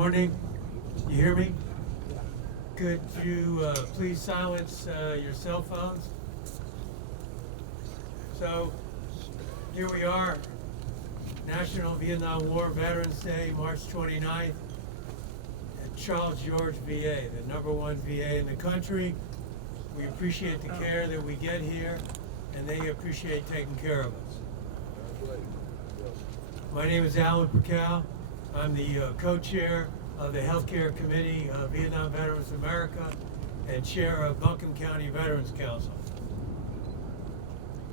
Morning. You hear me? Could you please silence your cell phones? So, here we are, National Vietnam War Veterans Day, March 29th, at Charles George VA, the #1 VA in the country. We appreciate the care that we get here, and they appreciate taking care of us. My name is Alan Percal. I'm the co-chair of the Healthcare Committee of Vietnam Veterans America and chair of Buncombe County Veterans Council.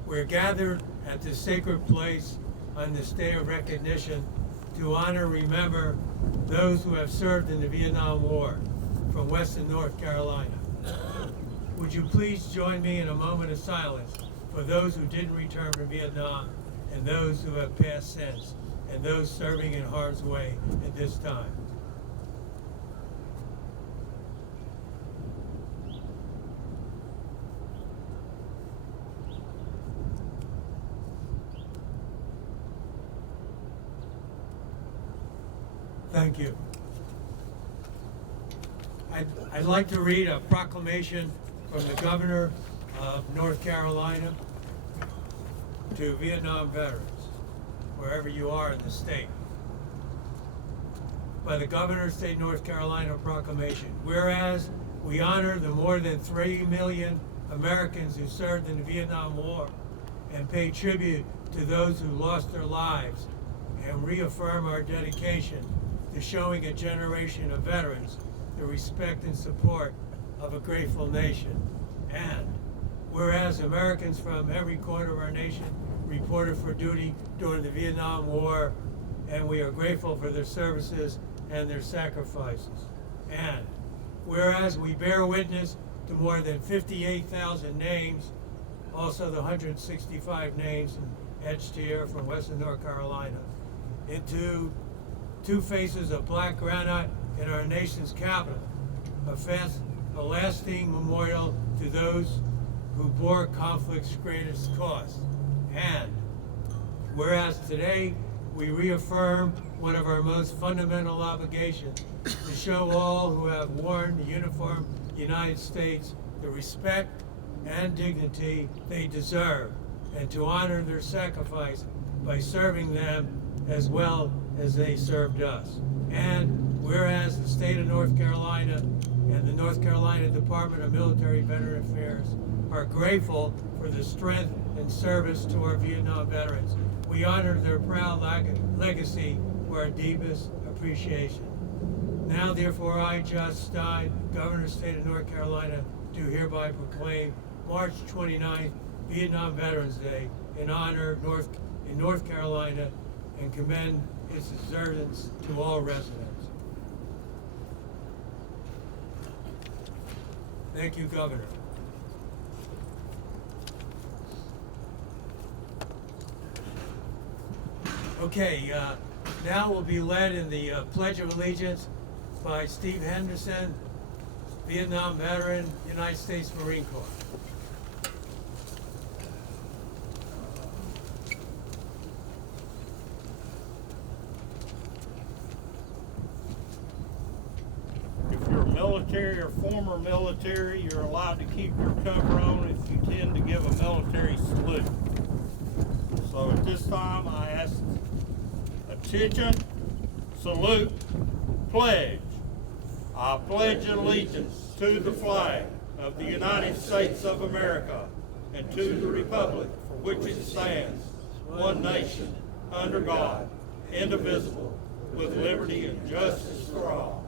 We're gathered at this sacred place on this day of recognition to honor and remember those who have served in the Vietnam War from Western North Carolina. Would you please join me in a moment of silence for those who didn't return from Vietnam and those who have passed since, and those serving in harm's way at this time. Thank you. I'd like to read a proclamation from the Governor of North Carolina to Vietnam veterans, wherever you are in the state. By the Governor, State of North Carolina proclamation. Whereas we honor the more than 3 million Americans who served in the Vietnam War and pay tribute to those who lost their lives, and reaffirm our dedication to showing a generation of veterans the respect and support of a grateful nation. And whereas Americans from every corner of our nation reported for duty during the Vietnam War, and we are grateful for their services and their sacrifices. And whereas we bear witness to more than 58,000 names, also the 165 names etched here from Western North Carolina, into 2 faces of black granite in our nation's capital, a lasting memorial to those who bore conflict's greatest cost. And whereas today we reaffirm one of our most fundamental obligations to show all who have worn the uniform of the United States the respect and dignity they deserve, and to honor their sacrifice by serving them as well as they served us. And whereas the state of North Carolina and the North Carolina Department of Military Veteran Affairs are grateful for the strength and service to our Vietnam veterans, we honor their proud legacy with our deepest appreciation. Now, therefore, I, Josh Stein, Governor of the State of North Carolina, do hereby proclaim March 29th, Vietnam Veterans Day, in honor of North Carolina, and commend its observance to all residents. Thank you, Governor. Okay, now we'll be led in the Pledge of Allegiance by Steve Henderson, Vietnam veteran, United States Marine Corps. If you're military or former military, you're allowed to keep your cover on if you tend to give a military salute. So at this time, I ask attention, salute, pledge. I pledge allegiance to the flag of the United States of America and to the republic for which it stands, one nation, under God, indivisible, with liberty and justice for all.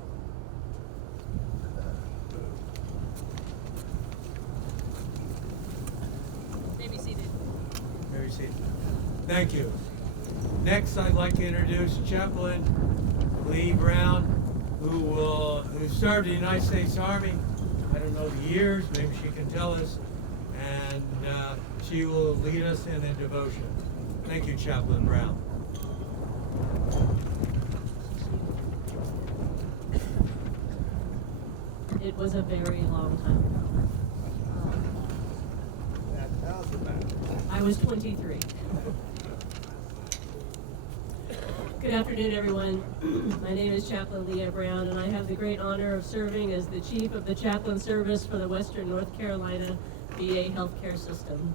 Very seated. Thank you. Next, I'd like to introduce Chaplain Lee Brown, who served in the United States Army. I don't know the years, maybe she can tell us, and she will lead us in a devotion. Thank you, Chaplain Brown. It was a very long time ago. I was 23. Good afternoon, everyone. My name is Chaplain Leah Brown, and I have the great honor of serving as the Chief of the Chaplain Service for the Western North Carolina VA Healthcare System.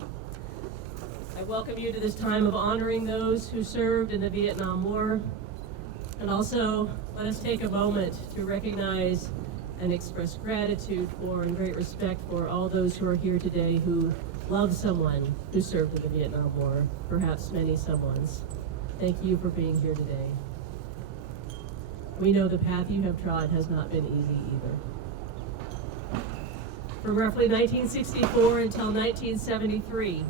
I welcome you to this time of honoring those who served in the Vietnam War, and also let us take a moment to recognize and express gratitude for and great respect for all those who are here today who love someone who served in the Vietnam War, perhaps many someones. Thank you for being here today. We know the path you have trod has not been easy either. From roughly 1964 until 1973,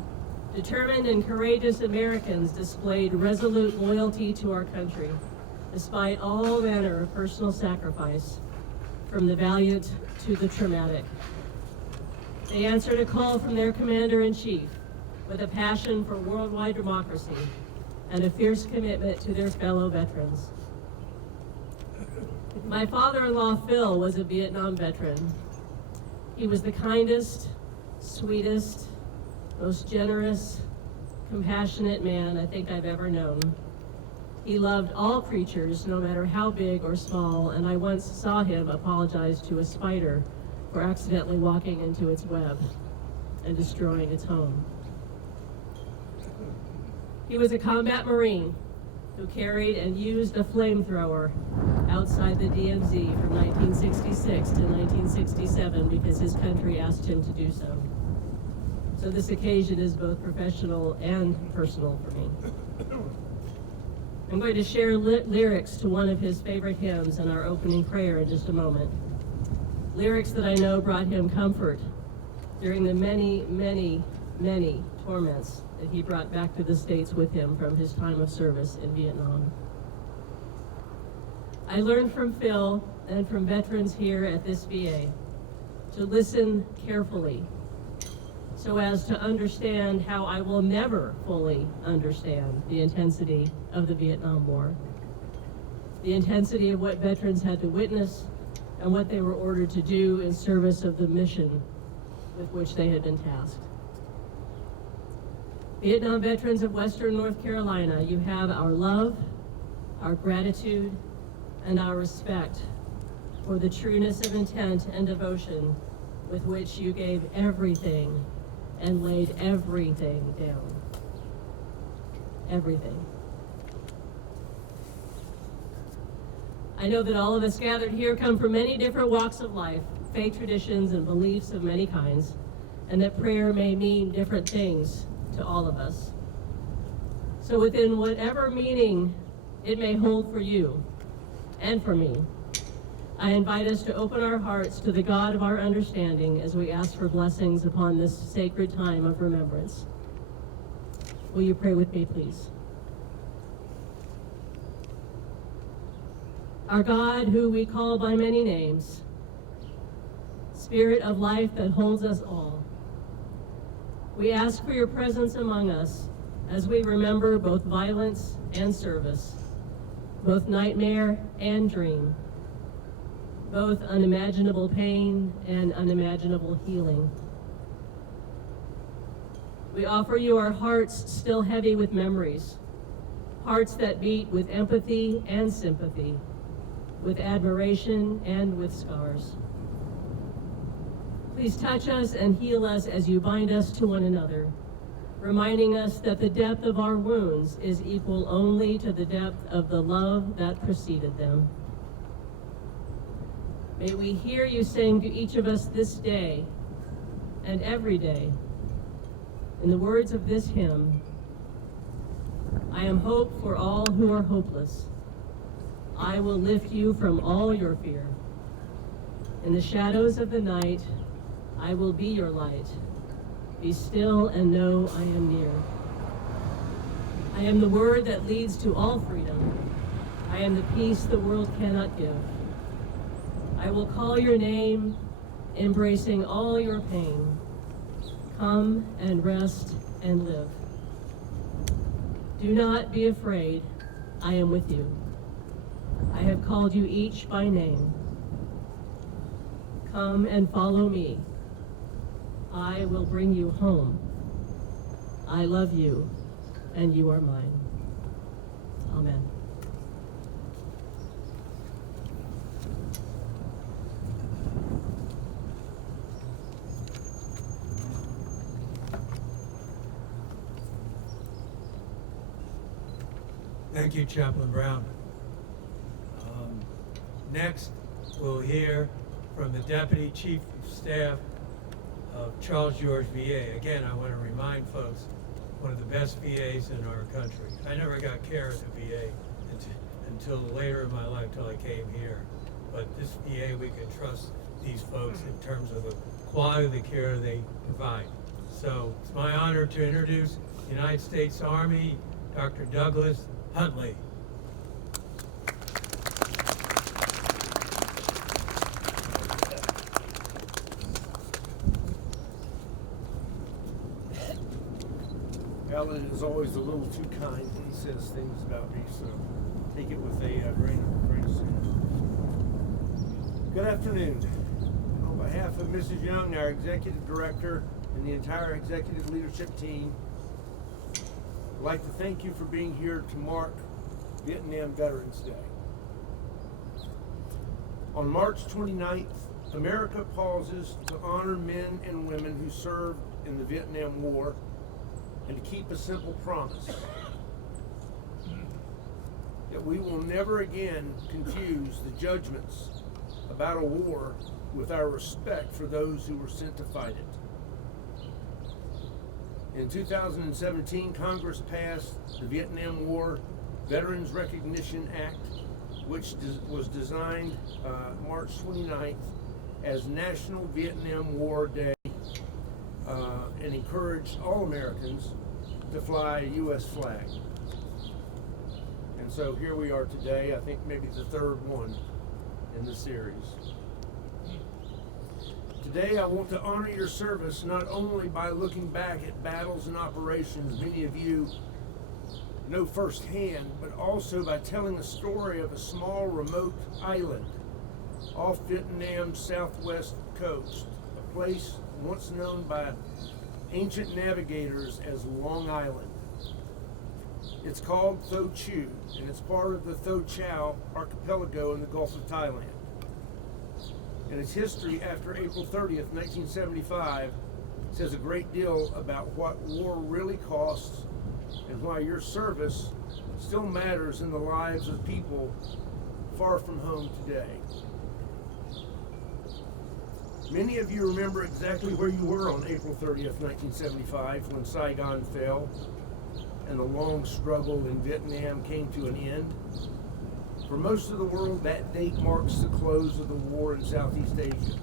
determined and courageous Americans displayed resolute loyalty to our country, despite all manner of personal sacrifice, from the valiant to the traumatic. They answered a call from their commander-in-chief with a passion for worldwide democracy and a fierce commitment to their fellow veterans. My father-in-law, Phil, was a Vietnam veteran. He was the kindest, sweetest, most generous, compassionate man I think I've ever known. He loved all creatures, no matter how big or small, and I once saw him apologize to a spider for accidentally walking into its web and destroying its home. He was a combat Marine who carried and used a flamethrower outside the DMZ from 1966 to 1967 because his country asked him to do so. So this occasion is both professional and personal for me. I'm going to share lyrics to one of his favorite hymns in our opening prayer in just a moment. Lyrics that I know brought him comfort during the many, many, many torments that he brought back to the States with him from his time of service in Vietnam. I learned from Phil and from veterans here at this VA to listen carefully so as to understand how I will never fully understand the intensity of the Vietnam War, the intensity of what veterans had to witness and what they were ordered to do in service of the mission with which they had been tasked. Vietnam veterans of Western North Carolina, you have our love, our gratitude, and our respect for the trueness of intent and devotion with which you gave everything and laid everything down. Everything. I know that all of us gathered here come from many different walks of life, faith traditions and beliefs of many kinds, and that prayer may mean different things to all of us. So within whatever meaning it may hold for you and for me, I invite us to open our hearts to the God of our understanding as we ask for blessings upon this sacred time of remembrance. Will you pray with me, please? Our God, who we call by many names, Spirit of life that holds us all, we ask for your presence among us as we remember both violence and service, both nightmare and dream, both unimaginable pain and unimaginable healing. We offer you our hearts still heavy with memories, hearts that beat with empathy and sympathy, with admiration and with scars. Please touch us and heal us as you bind us to one another, reminding us that the depth of our wounds is equal only to the depth of the love that preceded them. May we hear you saying to each of us this day and every day, in the words of this hymn, I am hope for all who are hopeless. I will lift you from all your fear. In the shadows of the night, I will be your light. Be still and know I am near. I am the word that leads to all freedom. I am the peace the world cannot give. I will call your name, embracing all your pain. Come and rest and live. Do not be afraid. I am with you. I have called you each by name. Come and follow me. I will bring you home. I love you, and you are mine. Amen. Thank you, Chaplain Brown. Next, we'll hear from the Deputy Chief of Staff of Charles George VA. Again, I want to remind folks, one of the best VAs in our country. I never got care at the VA until later in my life, till I came here. But this VA, we can trust these folks in terms of the quality of the care they provide. So it's my honor to introduce United States Army, Dr. Douglas Huntley. Alan is always a little too kind when he says things about me, so take it with a grain of salt. Good afternoon. On behalf of Mrs. Young, our Executive Director, and the entire executive leadership team, I'd like to thank you for being here to mark Vietnam Veterans Day. On March 29th, America pauses to honor men and women who served in the Vietnam War and to keep a simple promise that we will never again confuse the judgments about a war with our respect for those who were sent to fight it. In 2017, Congress passed the Vietnam War Veterans Recognition Act, which was designed March 29th as National Vietnam War Day, and encouraged all Americans to fly a U.S. flag. And so here we are today, I think maybe the third one in the series. Today I want to honor your service not only by looking back at battles and operations many of you know firsthand, but also by telling the story of a small remote island off Vietnam's southwest coast, a place once known by ancient navigators as Long Island. It's called Tho Chu, and it's part of the Tho Chau archipelago in the Gulf of Thailand. And its history after April 30th, 1975 says a great deal about what war really costs and why your service still matters in the lives of people far from home today. Many of you remember exactly where you were on April 30th, 1975, when Saigon fell and the long struggle in Vietnam came to an end. For most of the world, that date marks the close of the war in Southeast Asia.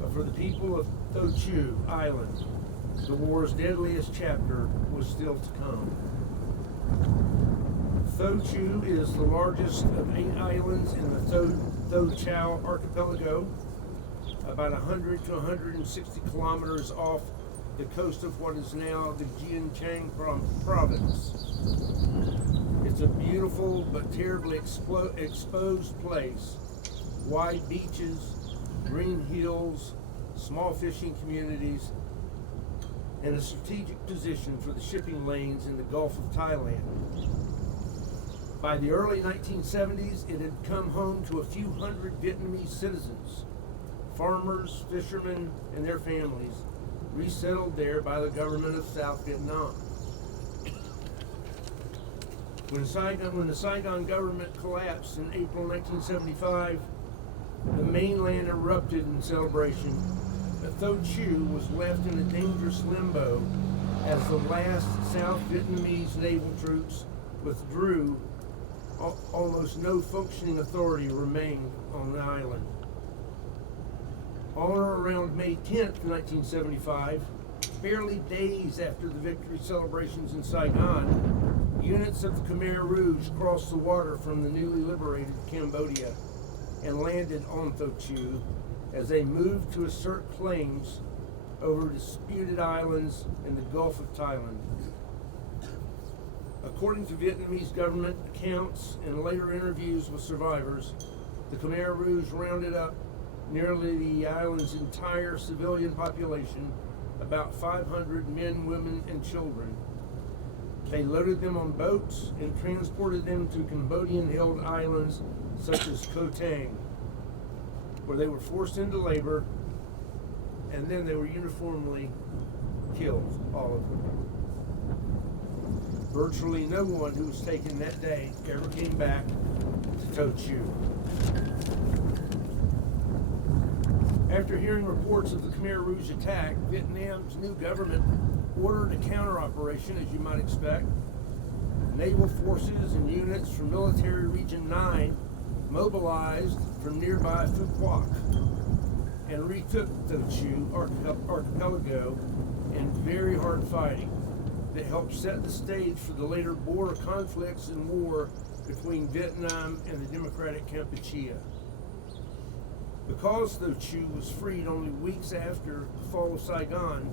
But for the people of Tho Chu Island, the war's deadliest chapter was still to come. Tho Chu is the largest of 8 islands in the Tho Chau archipelago, about 100 to 160 kilometers off the coast of what is now the Gian Chang province. It's a beautiful but terribly exposed place. Wide beaches, green hills, small fishing communities, and a strategic position for the shipping lanes in the Gulf of Thailand. By the early 1970s, it had come home to a few hundred Vietnamese citizens, farmers, fishermen, and their families, resettled there by the government of South Vietnam. When the Saigon government collapsed in April 1975, the mainland erupted in celebration, but Tho Chu was left in a dangerous limbo as the last South Vietnamese naval troops withdrew. Almost no functioning authority remained on the island. On or around May 10th, 1975, barely days after the victory celebrations in Saigon, units of the Khmer Rouge crossed the water from the newly liberated Cambodia and landed on Tho Chu as they moved to assert claims over disputed islands in the Gulf of Thailand. According to Vietnamese government accounts and later interviews with survivors, the Khmer Rouge rounded up nearly the island's entire civilian population, about 500 men, women, and children. They loaded them on boats and transported them to Cambodian-held islands such as Koh Tang, where they were forced into labor, and then they were uniformly killed, all of them. Virtually no one who was taken that day ever came back to Tho Chu. After hearing reports of the Khmer Rouge attack, Vietnam's new government ordered a counter-operation, as you might expect. Naval forces and units from Military Region 9 mobilized from nearby Phu Quoc and retook Tho Chu archipelago in very hard fighting that helped set the stage for the later border conflicts and war between Vietnam and the Democratic Kampuchea. Because Tho Chu was freed only weeks after the fall of Saigon,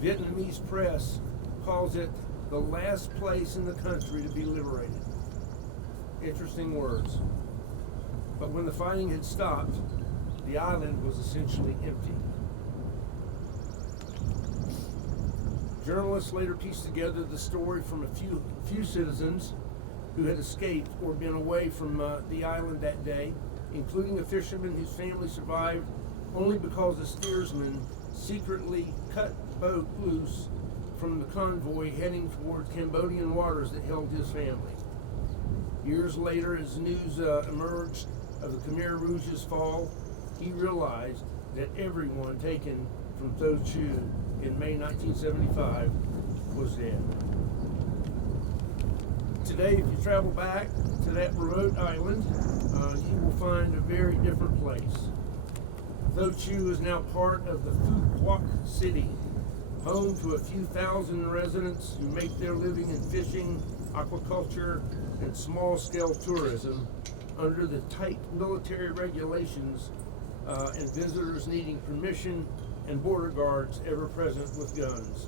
Vietnamese press calls it the last place in the country to be liberated. Interesting words. But when the fighting had stopped, the island was essentially empty. Journalists later pieced together the story from a few citizens who had escaped or been away from the island that day, including a fisherman whose family survived only because a steersman secretly cut the boat loose from the convoy heading toward Cambodian waters that held his family. Years later, as news emerged of the Khmer Rouge's fall, he realized that everyone taken from Tho Chu in May 1975 was dead. Today, if you travel back to that remote island, you will find a very different place. Tho Chu is now part of the Phu Quoc city, home to a few thousand residents who make their living in fishing, aquaculture, and small-scale tourism under the tight military regulations and visitors needing permission and border guards ever present with guns.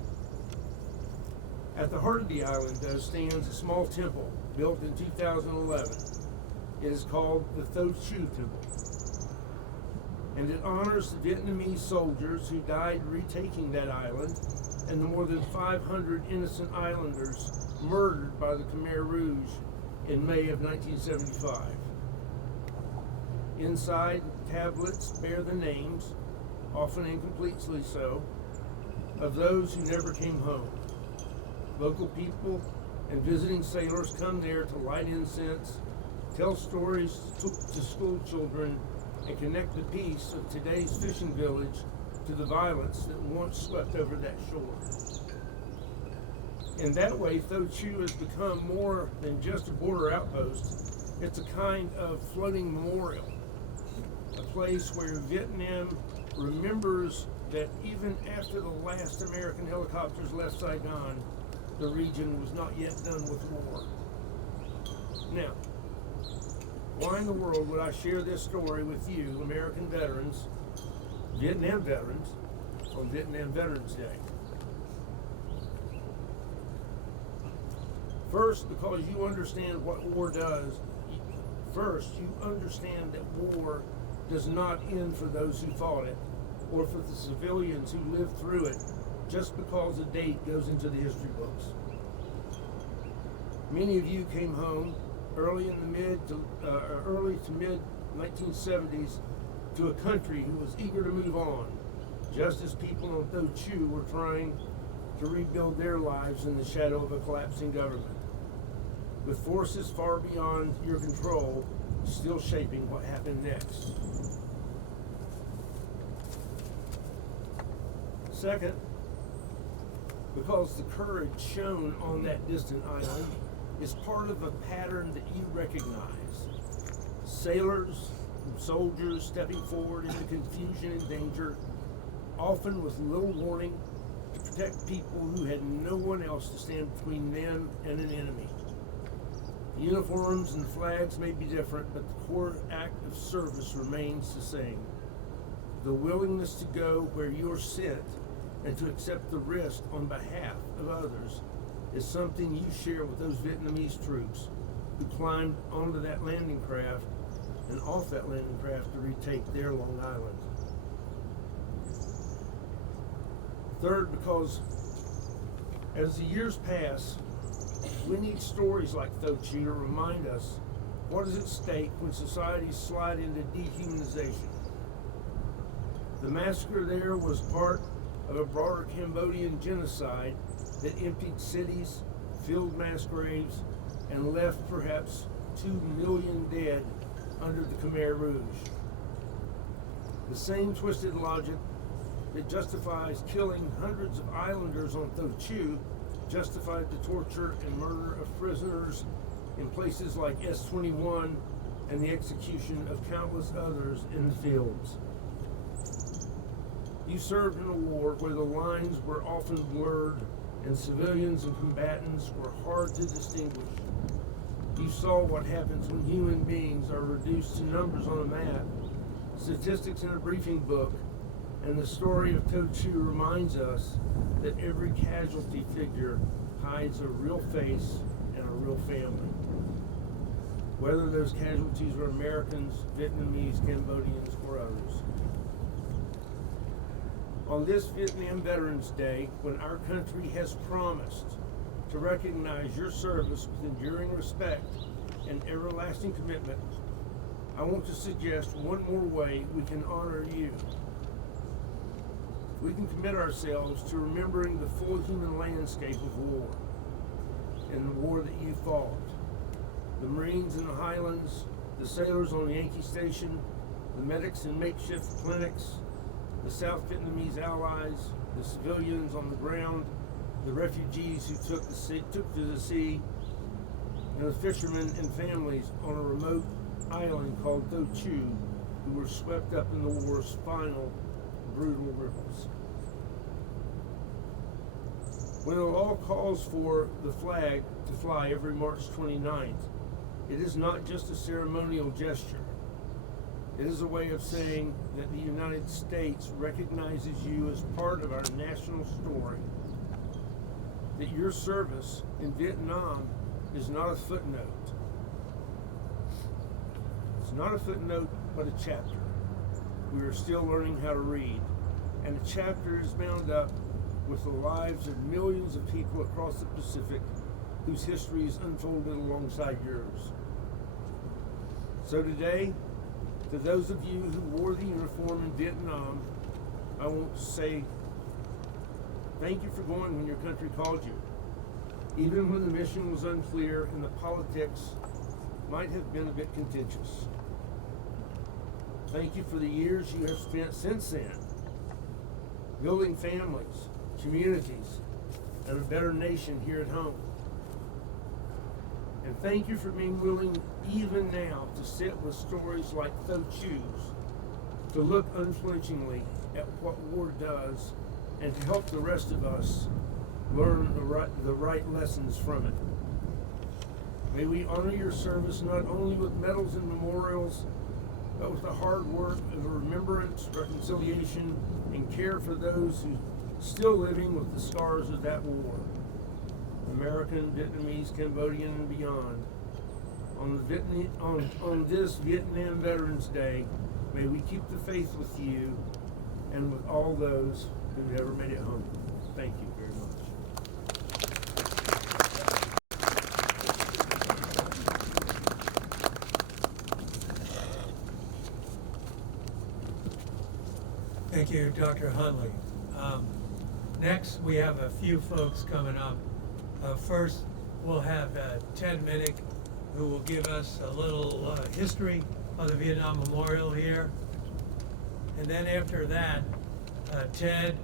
At the heart of the island, though, stands a small temple built in 2011. It is called the Tho Chu Temple, and it honors the Vietnamese soldiers who died retaking that island and the more than 500 innocent islanders murdered by the Khmer Rouge in May of 1975. Inside, tablets bear the names, often incompletely so, of those who never came home. Local people and visiting sailors come there to light incense, tell stories to school children, and connect the peace of today's fishing village to the violence that once swept over that shore. In that way, Tho Chu has become more than just a border outpost. It's a kind of floating memorial, a place where Vietnam remembers that even after the last American helicopters left Saigon, the region was not yet done with war. Now, why in the world would I share this story with you, American veterans, Vietnam veterans, on Vietnam Veterans Day? First, because you understand what war does. First, you understand that war does not end for those who fought it, or for the civilians who lived through it, just because a date goes into the history books. Many of you came home early to mid 1970s to a country who was eager to move on, just as people on Tho Chu were trying to rebuild their lives in the shadow of a collapsing government, with forces far beyond your control still shaping what happened next. Second, because the courage shown on that distant island is part of a pattern that you recognize. Sailors and soldiers stepping forward into confusion and danger, often with little warning, to protect people who had no one else to stand between them and an enemy. The uniforms and flags may be different, but the core act of service remains the same. The willingness to go where you're sent and to accept the risk on behalf of others is something you share with those Vietnamese troops who climbed onto that landing craft and off that landing craft to retake their Long Island. Third, because as the years pass, we need stories like Tho Chu to remind us what is at stake when societies slide into dehumanization. The massacre there was part of a broader Cambodian genocide that emptied cities, filled mass graves, and left perhaps 2 million dead under the Khmer Rouge. The same twisted logic that justifies killing hundreds of islanders on Tho Chu justified the torture and murder of prisoners in places like S-21 and the execution of countless others in the fields. You served in a war where the lines were often blurred and civilians and combatants were hard to distinguish. You saw what happens when human beings are reduced to numbers on a map, statistics in a briefing book, and the story of Tho Chu reminds us that every casualty figure hides a real face and a real family. Whether those casualties were Americans, Vietnamese, Cambodians, or others. On this Vietnam Veterans Day, when our country has promised to recognize your service with enduring respect and everlasting commitment, I want to suggest one more way we can honor you. We can commit ourselves to remembering the full human landscape of war and the war that you fought. The Marines in the Highlands, the sailors on Yankee Station, the medics in makeshift clinics, the South Vietnamese allies, the civilians on the ground, the refugees who took to the sea, and the fishermen and families on a remote island called Tho Chu who were swept up in the war's final brutal ripples. When the law calls for the flag to fly every March 29th, it is not just a ceremonial gesture. It is a way of saying that the United States recognizes you as part of our national story. That your service in Vietnam is not a footnote. It's not a footnote, but a chapter. We are still learning how to read, and a chapter is bound up with the lives of millions of people across the Pacific whose histories unfolded alongside yours. So today, to those of you who wore the uniform in Vietnam, I want to say thank you for going when your country called you, even when the mission was unclear and the politics might have been a bit contentious. Thank you for the years you have spent since then, building families, communities, and a better nation here at home. And thank you for being willing, even now, to sit with stories like Tho Chu's, to look unflinchingly at what war does, and to help the rest of us learn the right lessons from it. May we honor your service not only with medals and memorials, but with the hard work of remembrance, reconciliation, and care for those who still living with the scars of that war. American, Vietnamese, Cambodian, and beyond. On this Vietnam Veterans Day, may we keep the faith with you and with all those who never made it home. Thank you very much. Thank you, Dr. Hunley. Next, we have a few folks coming up. First, we'll have Ted Minnick, who will give us a little history of the Vietnam Memorial here. And then after that, Ted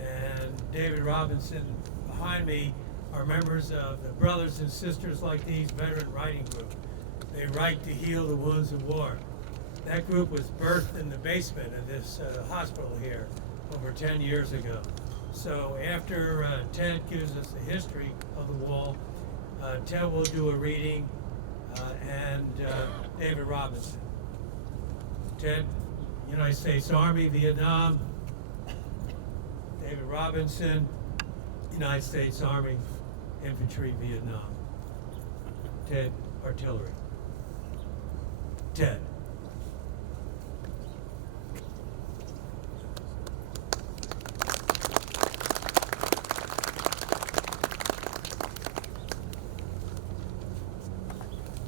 and David Robinson behind me are members of the Brothers and Sisters Like These Veteran Writing Group. They write to heal the wounds of war. That group was birthed in the basement of this hospital here over 10 years ago. So after Ted gives us the history of the wall, Ted will do a reading, and David Robinson. Ted, United States Army, Vietnam. David Robinson, United States Army, Infantry, Vietnam. Ted, Artillery. Ted.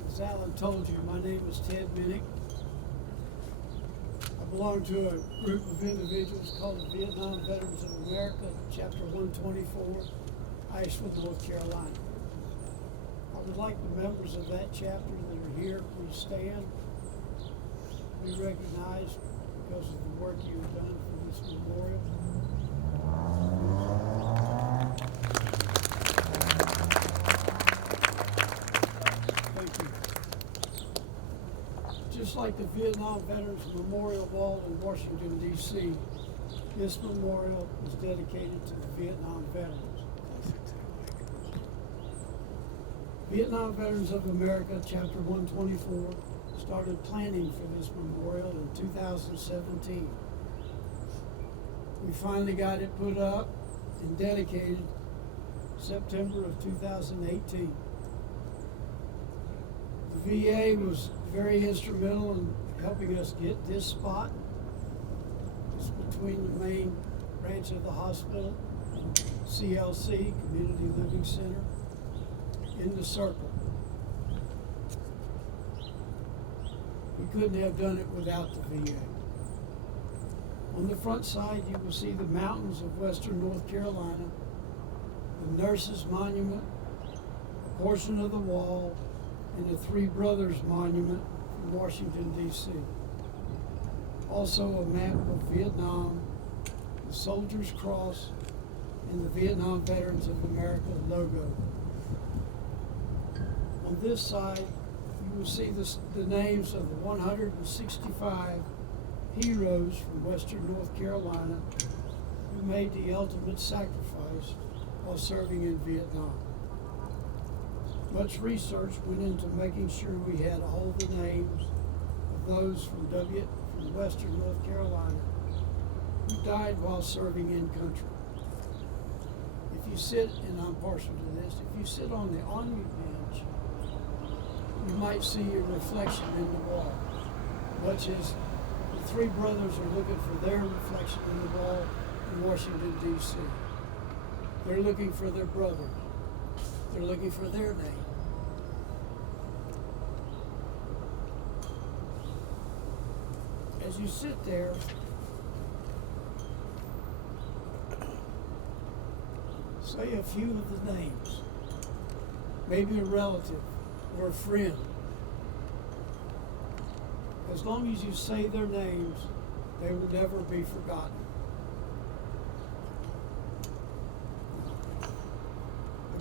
As Alan told you, my name is Ted Minnick. I belong to a group of individuals called the Vietnam Veterans of America, Chapter 124, Asheville, North Carolina. I would like the members of that chapter that are here, please stand. Be recognized because of the work you have done for this memorial. Thank you. Just like the Vietnam Veterans Memorial Wall in Washington, D.C., this memorial is dedicated to the Vietnam veterans. Vietnam Veterans of America, Chapter 124, started planning for this memorial in 2017. We finally got it put up and dedicated September of 2018. The VA was very instrumental in helping us get this spot. It's between the main branch of the hospital and CLC, Community Living Center, in the circle. We couldn't have done it without the VA. On the front side, you will see the mountains of western North Carolina, the Nurses Monument, a portion of the wall, and the Three Brothers Monument from Washington, D.C. Also a map of Vietnam, the Soldier's Cross, and the Vietnam Veterans of America logo. On this side, you will see the names of the 165 heroes from western North Carolina who made the ultimate sacrifice while serving in Vietnam. Much research went into making sure we had all the names of those from western North Carolina who died while serving in country. If you sit, and I'm partial to this, if you sit on the en-route bench, you might see a reflection in the wall, much as the three brothers are looking for their reflection in the wall in Washington, D.C. They're looking for their brother. They're looking for their name. As you sit there, say a few of the names, maybe a relative or a friend. As long as you say their names, they will never be forgotten.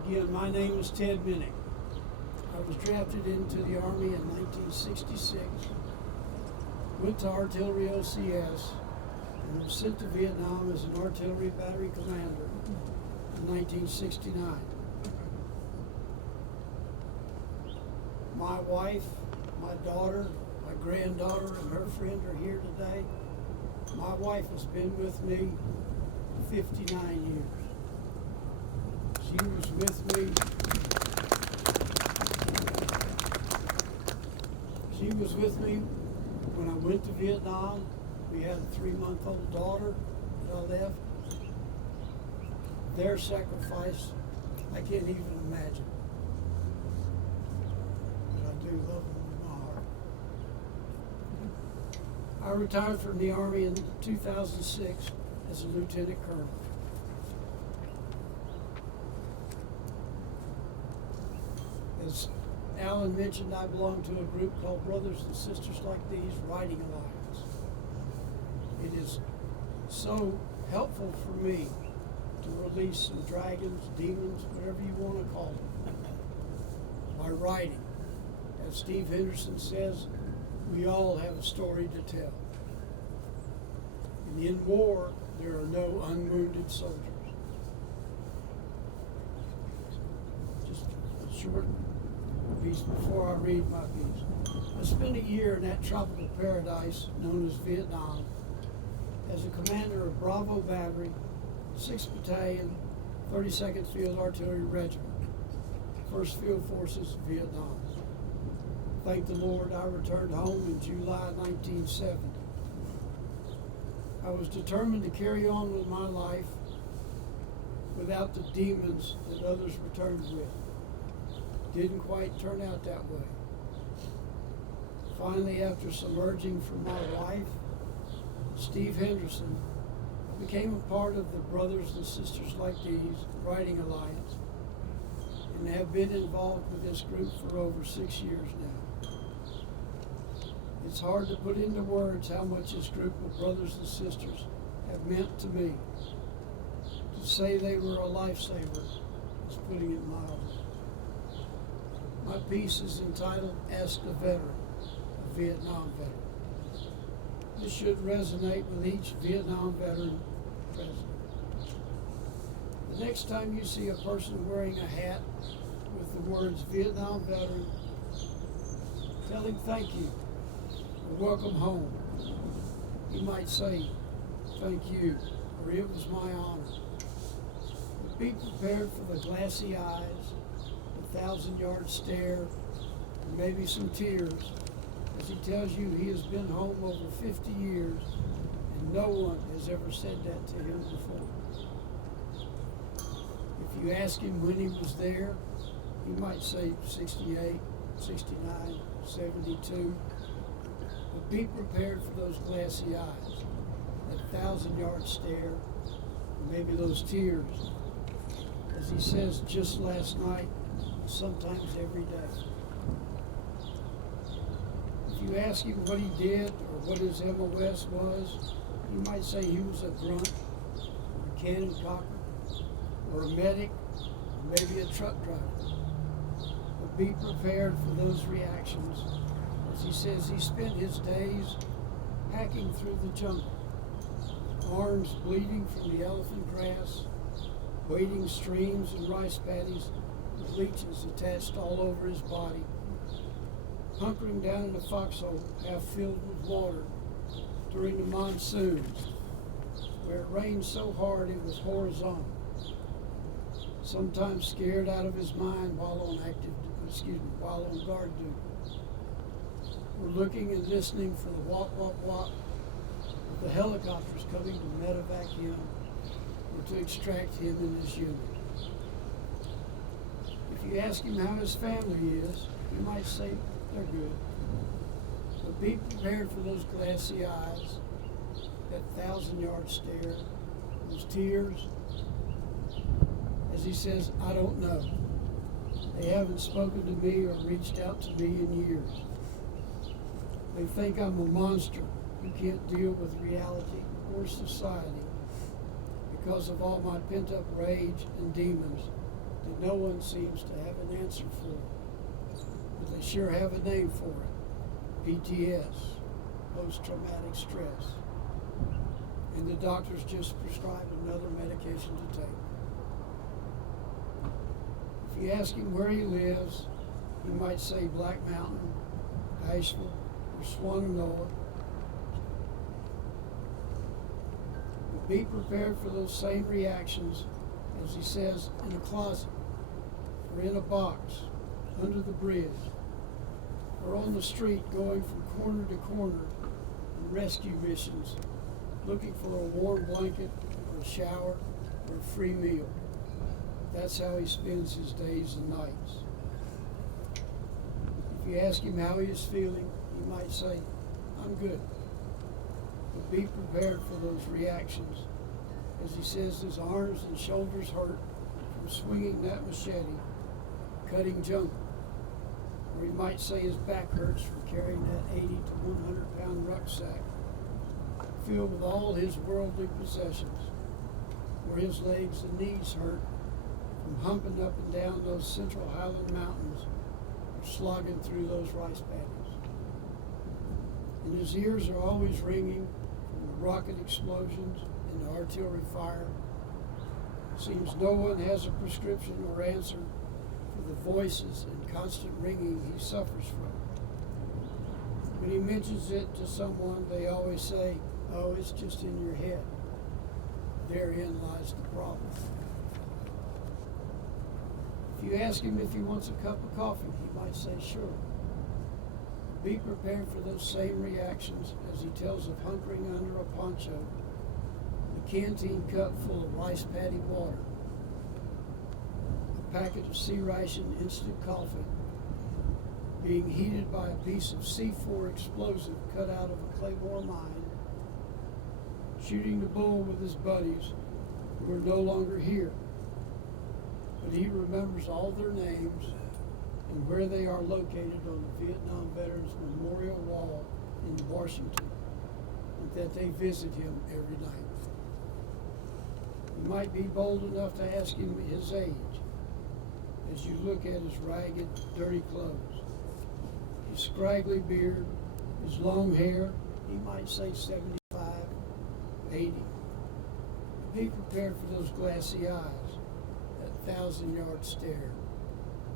Again, my name is Ted Minnick. I was drafted into the Army in 1966, went to Artillery OCS, and was sent to Vietnam as an artillery battery commander in 1969. My wife, my daughter, my granddaughter, and her friend are here today. My wife has been with me 59 years. She was with me. She was with me when I went to Vietnam. We had a 3-month-old daughter that I left. Their sacrifice, I can't even imagine. But I do love them with my heart. I retired from the Army in 2006 as a lieutenant colonel. As Alan mentioned, I belong to a group called Brothers and Sisters Like These Writing Alliance. It is so helpful for me to release some dragons, demons, whatever you want to call them, by writing. As Steve Henderson says, we all have a story to tell. And in war, there are no unwounded soldiers. Just a short piece before I read my piece. I spent a year in that tropical paradise known as Vietnam as a commander of Bravo Battery, 6th Battalion, 32nd Field Artillery Regiment, 1st Field Forces, Vietnam. Thank the Lord, I returned home in July 1970. I was determined to carry on with my life without the demons that others returned with. Didn't quite turn out that way. Finally, after some urging from my wife, Steve Henderson, became a part of the Brothers and Sisters Like These Writing Alliance and have been involved with this group for over 6 years now. It's hard to put into words how much this group of brothers and sisters have meant to me. To say they were a lifesaver is putting it mildly. My piece is entitled Ask a Veteran, a Vietnam veteran. This should resonate with each Vietnam veteran present. The next time you see a person wearing a hat with the words Vietnam veteran, tell him thank you or welcome home. He might say thank you or it was my honor. But be prepared for the glassy eyes, the 1,000-yard stare, and maybe some tears as he tells you he has been home over 50 years and no one has ever said that to him before. If you ask him when he was there, he might say 68, 69, 72. But be prepared for those glassy eyes, that 1,000-yard stare, and maybe those tears. As he says, just last night, sometimes every day. If you ask him what he did or what his MOS was, he might say he was a grunt, or a cannon cocker, or a medic, or maybe a truck driver. But be prepared for those reactions. As he says, he spent his days hacking through the jungle, arms bleeding from the elephant grass, wading streams and rice paddies with leeches attached all over his body, hunkering down in a foxhole half filled with water during the monsoons, where it rained so hard it was horizontal, sometimes scared out of his mind while on guard duty. We're looking and listening for the walk, walk, walk of the helicopters coming to medevac him or to extract him and his unit. If you ask him how his family is, he might say they're good. But be prepared for those glassy eyes, that 1,000-yard stare, those tears. As he says, I don't know. They haven't spoken to me or reached out to me in years. They think I'm a monster who can't deal with reality or society because of all my pent-up rage and demons that no one seems to have an answer for. But they sure have a name for it. PTS, post-traumatic stress. And the doctors just prescribe another medication to take. If you ask him where he lives, he might say Black Mountain, Asheville, or Swannanoa. But be prepared for those same reactions, as he says, in a closet, or in a box, under the bridge, or on the street going from corner to corner in rescue missions, looking for a warm blanket, or a shower, or a free meal. That's how he spends his days and nights. If you ask him how he is feeling, he might say, I'm good. But be prepared for those reactions. As he says, his arms and shoulders hurt from swinging that machete, cutting jungle. Or he might say his back hurts from carrying that 80 to 100 pound rucksack filled with all his worldly possessions. Or his legs and knees hurt from humping up and down those central Highland mountains or slogging through those rice paddies. And his ears are always ringing from the rocket explosions and the artillery fire. Seems no one has a prescription or answer for the voices and constant ringing he suffers from. When he mentions it to someone, they always say, oh, it's just in your head. Therein lies the problem. If you ask him if he wants a cup of coffee, he might say, sure. Be prepared for those same reactions as he tells of hunkering under a poncho, a canteen cup full of rice paddy water, a packet of sea ration instant coffee, being heated by a piece of C4 explosive cut out of a Claymore mine, shooting the bull with his buddies who are no longer here, but he remembers all their names and where they are located on the Vietnam Veterans Memorial Wall in Washington, and that they visit him every night. You might be bold enough to ask him his age as you look at his ragged, dirty clothes, his scraggly beard, his long hair. He might say 75, 80. Be prepared for those glassy eyes, that 1,000-yard stare,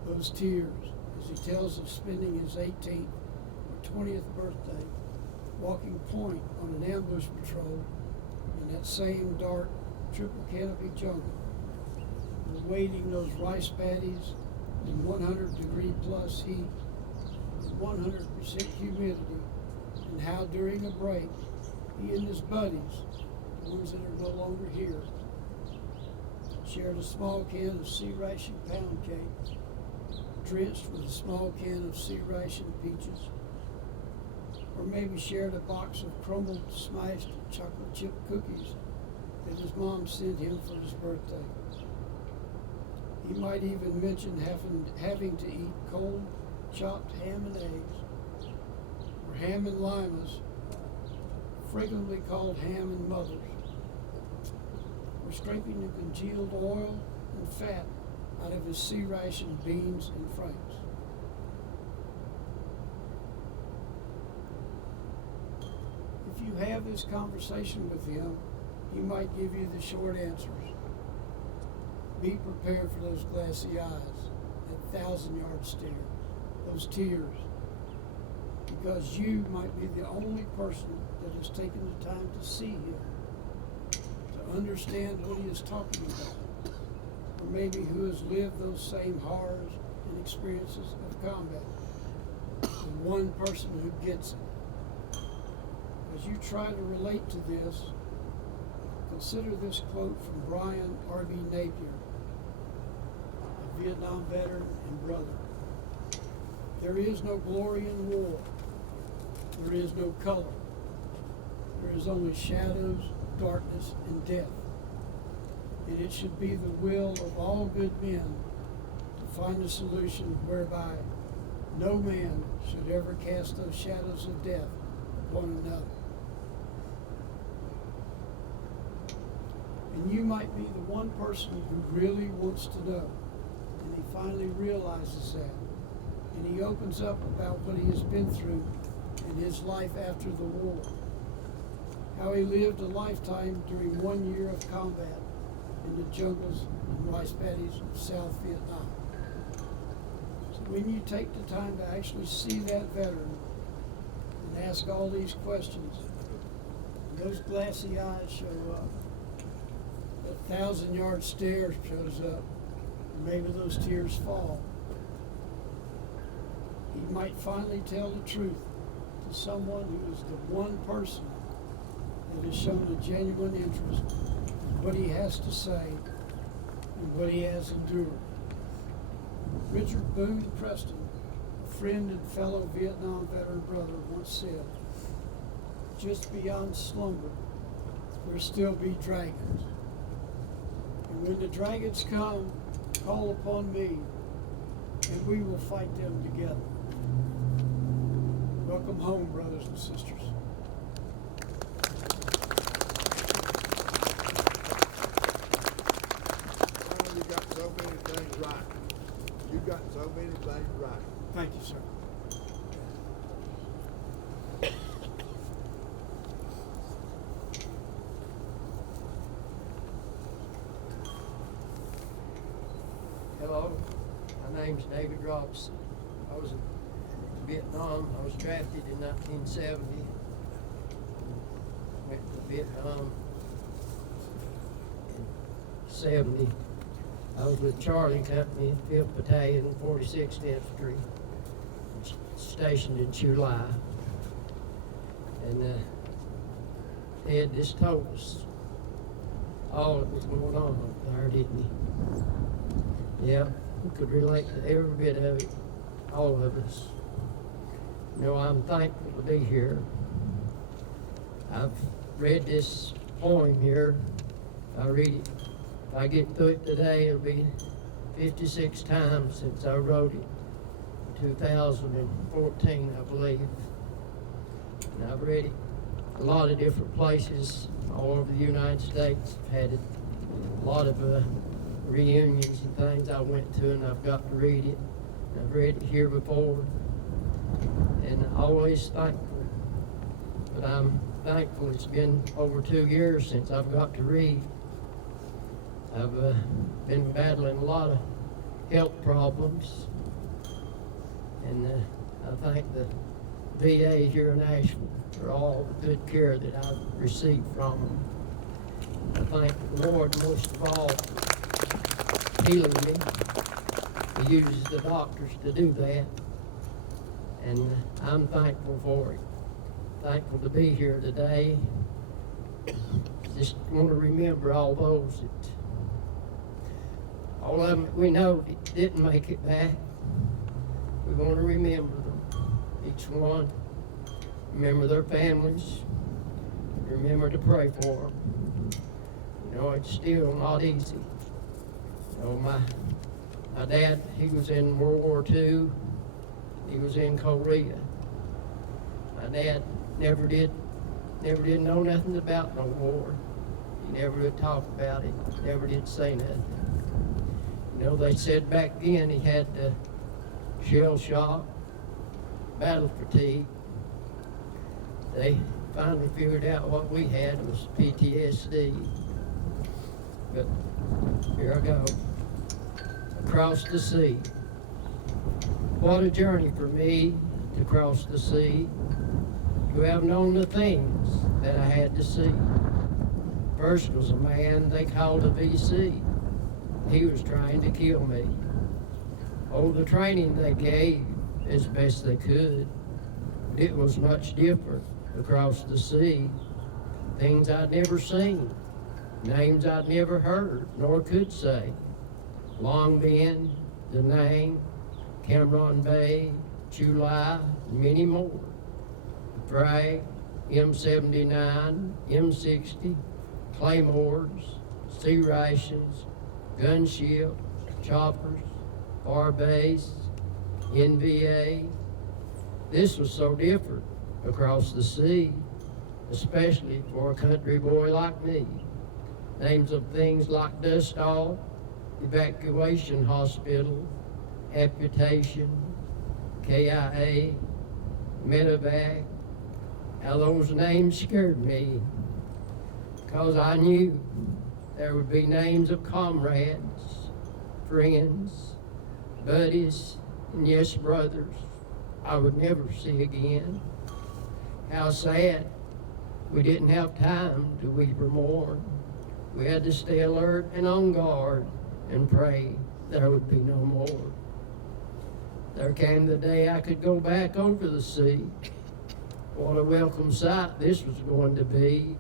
those tears as he tells of spending his 18th or 20th birthday walking point on an ambush patrol in that same dark triple canopy jungle, awaiting those rice paddies in 100-degree plus heat, 100% humidity, and how during a break, he and his buddies, the ones that are no longer here, shared a small can of sea ration pound cake, drenched with a small can of sea ration peaches, or maybe shared a box of crumbled, smashed chocolate chip cookies that his mom sent him for his birthday. He might even mention having to eat cold, chopped ham and eggs, or ham and limas, frequently called ham and mothers, or scraping the congealed oil and fat out of his sea ration beans and franks. If you have this conversation with him, he might give you the short answers. Be prepared for those glassy eyes, that 1,000-yard stare, those tears, because you might be the only person that has taken the time to see him, to understand what he is talking about, or maybe who has lived those same horrors and experiences of combat. The one person who gets it. As you try to relate to this, consider this quote from Brian R.B. Napier, a Vietnam veteran and brother. There is no glory in war. There is no color. There is only shadows, darkness, and death. And it should be the will of all good men to find a solution whereby no man should ever cast those shadows of death upon another. And you might be the one person who really wants to know, and he finally realizes that, and he opens up about what he has been through in his life after the war, how he lived a lifetime during 1 year of combat in the jungles and rice paddies of South Vietnam. So when you take the time to actually see that veteran and ask all these questions, and those glassy eyes show up, that 1,000-yard stare shows up, and maybe those tears fall, he might finally tell the truth to someone who is the one person that has shown a genuine interest in what he has to say and what he has endured. Richard Boone Preston, a friend and fellow Vietnam veteran brother, once said, "Just beyond slumber, there still be dragons. And when the dragons come, call upon me, and we will fight them together." Welcome home, brothers and sisters. You got so many things right. You got so many things right. Thank you, sir. Hello, my name's David Robson. I was in Vietnam. I was drafted in 1970. Went to Vietnam in 70. I was with Charlie Company, 5th Battalion, 46th Infantry, stationed in July. And Ed just told us all that was going on up there, didn't he? Yeah, we could relate to every bit of it, all of us. You know, I'm thankful to be here. I've read this poem here. I read it. If I get through it today, it'll be 56 times since I wrote it. 2014, I believe. And I've read it a lot of different places all over the United States. I've had it, a lot of reunions and things I went to, and I've got to read it. I've read it here before, and always thankful. But I'm thankful it's been over 2 years since I've got to read. I've been battling a lot of health problems, and I thank the VA here in Asheville for all the good care that I've received from them. I thank the Lord most of all for healing me. He uses the doctors to do that, and I'm thankful for it. Thankful to be here today. Just want to remember all those that, all of them we know that didn't make it back. We want to remember them, each one. Remember their families. Remember to pray for them. You know, it's still not easy. You know, my dad, he was in World War II. He was in Korea. My dad never did know nothing about no war. He never did talk about it. Never did say nothing. You know, they said back then he had shell shock, battle fatigue. They finally figured out what we had was PTSD. But here I go. Across the sea. What a journey for me to cross the sea, to have known the things that I had to see. First was a man they called a VC. He was trying to kill me. Oh, the training they gave as best they could. It was much different across the sea. Things I'd never seen, names I'd never heard nor could say. Long Bend, Da Nang, Cameron Bay, July, many more. Frag, M79, M60, claymores, sea rations, gunships, choppers, far base, NVA. This was so different across the sea, especially for a country boy like me. Names of things like dust off, evacuation hospital, amputation, KIA, medevac. How those names scared me, because I knew there would be names of comrades, friends, buddies, and yes, brothers I would never see again. How sad we didn't have time to weep or mourn. We had to stay alert and on guard and pray there would be no more. There came the day I could go back over the sea. What a welcome sight this was going to be.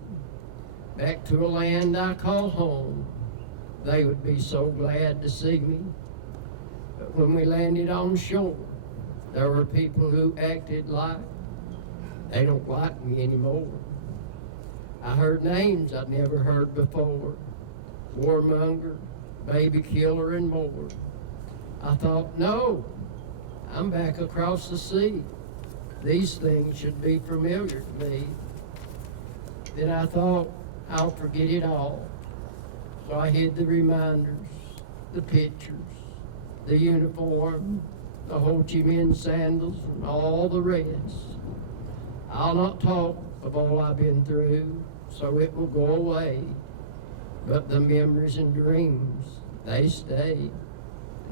Back to a land I call home. They would be so glad to see me. But when we landed on shore, there were people who acted like they don't like me anymore. I heard names I'd never heard before. Warmonger, baby killer, and more. I thought, no, I'm back across the sea. These things should be familiar to me. Then I thought, I'll forget it all. So I hid the reminders, the pictures, the uniform, the Ho Chi Minh sandals, and all the rest. I'll not talk of all I've been through, so it will go away. But the memories and dreams, they stay.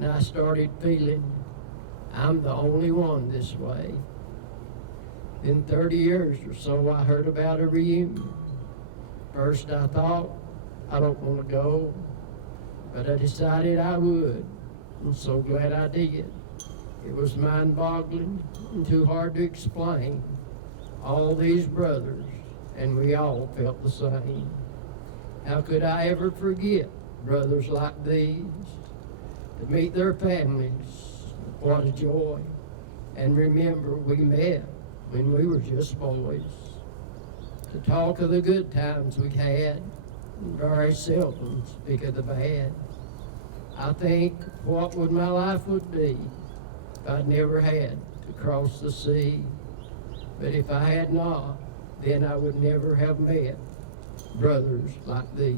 And I started feeling I'm the only one this way. In 30 years or so, I heard about a reunion. First I thought, I don't want to go, but I decided I would, and so glad I did. It was mind-boggling and too hard to explain. All these brothers, and we all felt the same. How could I ever forget brothers like these? To meet their families, what a joy. And remember, we met when we were just boys. To talk of the good times we had, and very seldom speak of the bad. I think what would my life would be if I'd never had to cross the sea. But if I had not, then I would never have met brothers like these.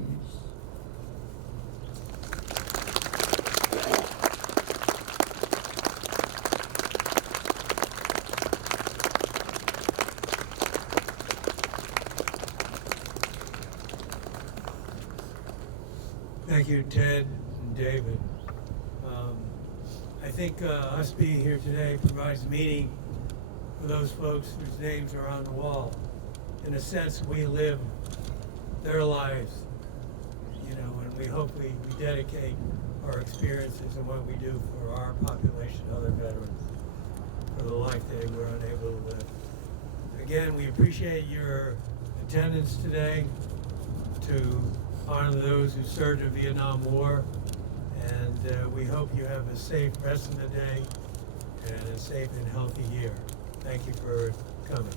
Thank you, Ted and David. I think us being here today provides meaning for those folks whose names are on the wall. In a sense, we live their lives, you know, and we hope we dedicate our experiences and what we do for our population, other veterans, for the life they were unable to live. Again, we appreciate your attendance today to honor those who served in the Vietnam War, and we hope you have a safe rest of the day and a safe and healthy year. Thank you for coming.